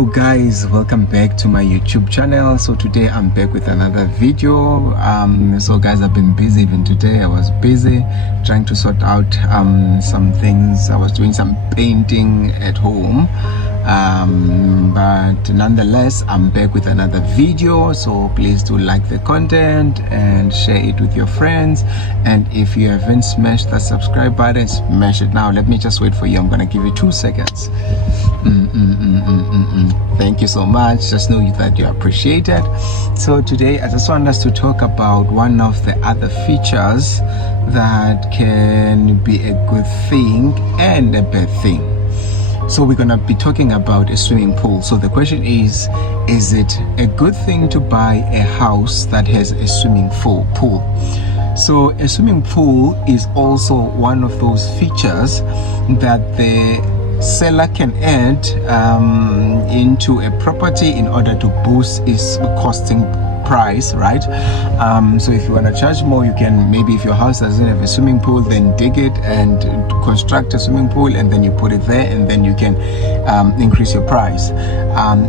Hello guys, welcome back to my YouTube channel. So today I'm back with another video. So guys, I've been busy. Even today I was busy trying to sort out some things. I was doing some painting at home, but nonetheless I'm back with another video. So please do like the content and share it with your friends, and if you haven't smashed the subscribe button, smash it now. Let me just wait for you. I'm gonna give you 2 seconds. Thank you so much. Just know that you appreciate it. So today I just want us to talk about one of the other features that can be a good thing and a bad thing. So we're gonna be talking about a swimming pool. So the question is it a good thing to buy a house that has a swimming pool? So a swimming pool is also one of those features that the seller can add into a property in order to boost its costing price, right? So if you want to charge more, you can, maybe if your house doesn't have a swimming pool, then dig it and construct a swimming pool and then you put it there, and then you can increase your price.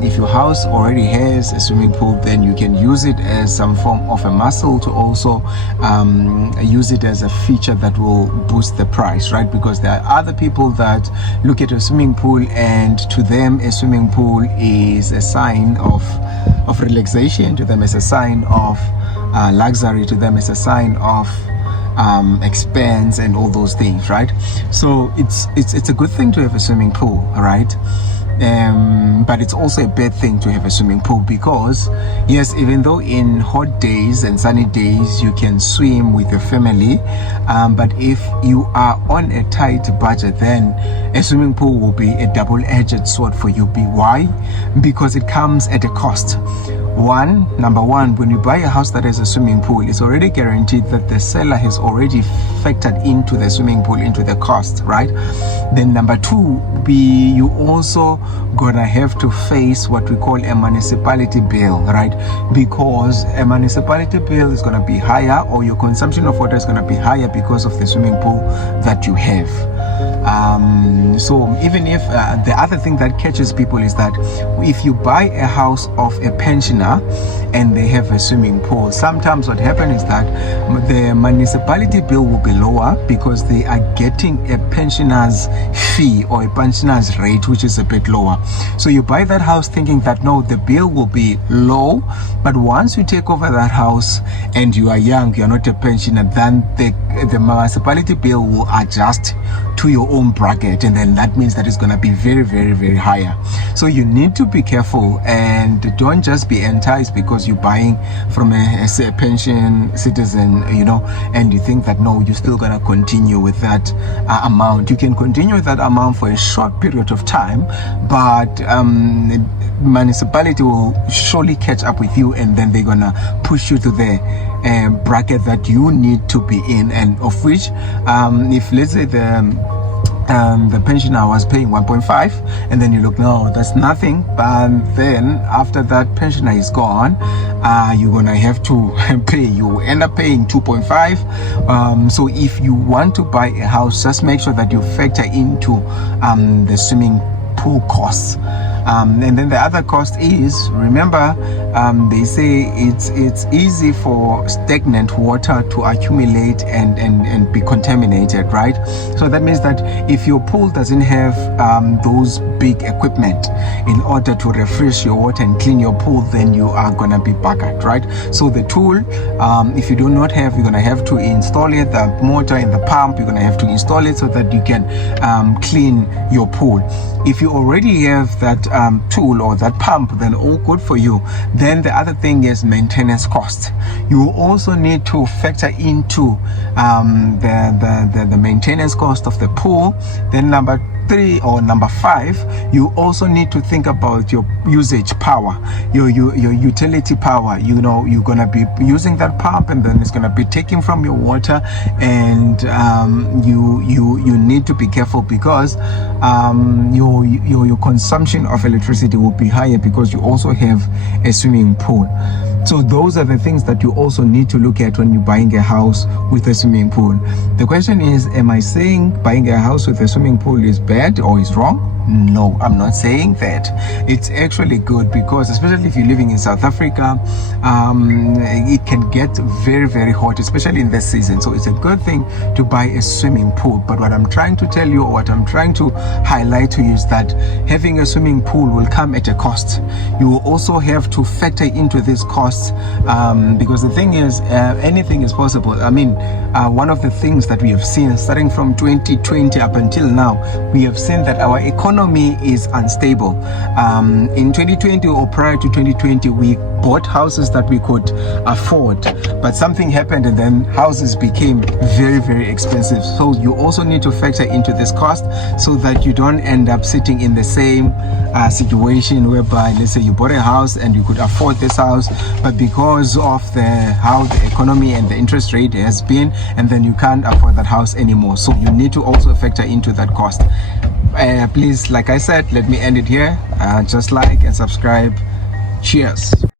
If your house already has a swimming pool, then you can use it as some form of a muscle to also use it as a feature that will boost the price, right? Because there are other people that look at a swimming pool, and to them a swimming pool is a sign of relaxation, to them it's a sign of luxury, to them it's a sign of expense and all those things, right? So it's a good thing to have a swimming pool, right? But it's also a bad thing to have a swimming pool, because yes, even though in hot days and sunny days you can swim with your family, but if you are on a tight budget, then a swimming pool will be a double-edged sword for you. Why? Because it comes at a cost. Number one, when you buy a house that has a swimming pool, it's already guaranteed that the seller has already factored into the swimming pool into the cost, right? Then number two, you also gonna have to face what we call a municipality bill, right? Because a municipality bill is gonna be higher, or your consumption of water is gonna be higher because of the swimming pool that you have. So even if the other thing that catches people is that if you buy a house of a pensioner and they have a swimming pool, sometimes what happens is that the municipality bill will be lower because they are getting a pensioner's fee or a pensioner's rate, which is a bit lower. So you buy that house thinking that no, the bill will be low, but once you take over that house and you are young, you are not a pensioner, then the municipality bill will adjust to your own bracket, and then that means that it's going to be very, very, very higher. So you need to be careful and don't just be enticed because you're buying from a pension citizen, you know, and you think that no, you're still going to continue with that amount. You can continue with that amount for a short period of time, but the municipality will surely catch up with you, and then they're gonna push you to the bracket that you need to be in, and of which if let's say the pensioner was paying 1.5, and then you look, no, that's nothing, but then after that pensioner is gone, you're gonna have to pay, you end up paying 2.5. So if you want to buy a house, just make sure that you factor into the swimming pool costs. And then the other cost is, remember, they say it's easy for stagnant water to accumulate and be contaminated, right? So that means that if your pool doesn't have those big equipment in order to refresh your water and clean your pool, then you are gonna be buggered, right? So the tool, if you do not have, you're gonna have to install it, the motor and the pump, you're gonna have to install it so that you can clean your pool. If you already have that tool or that pump, then all good for you. Then the other thing is maintenance cost. You also need to factor into the maintenance cost of the pool. Then number 3 or number 5, you also need to think about your usage power, your utility power. You know, you're gonna be using that pump, and then it's gonna be taken from your water, and you need to be careful because your consumption of electricity will be higher because you also have a swimming pool. So those are the things that you also need to look at when you're buying a house with a swimming pool. The question is, am I saying buying a house with a swimming pool is bad or is wrong? No, I'm not saying that. It's actually good because, especially if you're living in South Africa, it can get very, very hot, especially in this season. So it's a good thing to buy a swimming pool. But what I'm trying to tell you, or what I'm trying to highlight to you, is that having a swimming pool will come at a cost. You will also have to factor into these costs, because the thing is, anything is possible. I mean, one of the things that we have seen starting from 2020 up until now, we have seen that our economy is unstable. In 2020 or prior to 2020, we bought houses that we could afford, but something happened and then houses became very, very expensive. So you also need to factor into this cost so that you don't end up sitting in the same situation whereby, let's say, you bought a house and you could afford this house, but because of how the economy and the interest rate has been, and then you can't afford that house anymore. So you need to also factor into that cost. Please, like I said, let me end it here. Just like and subscribe. Cheers.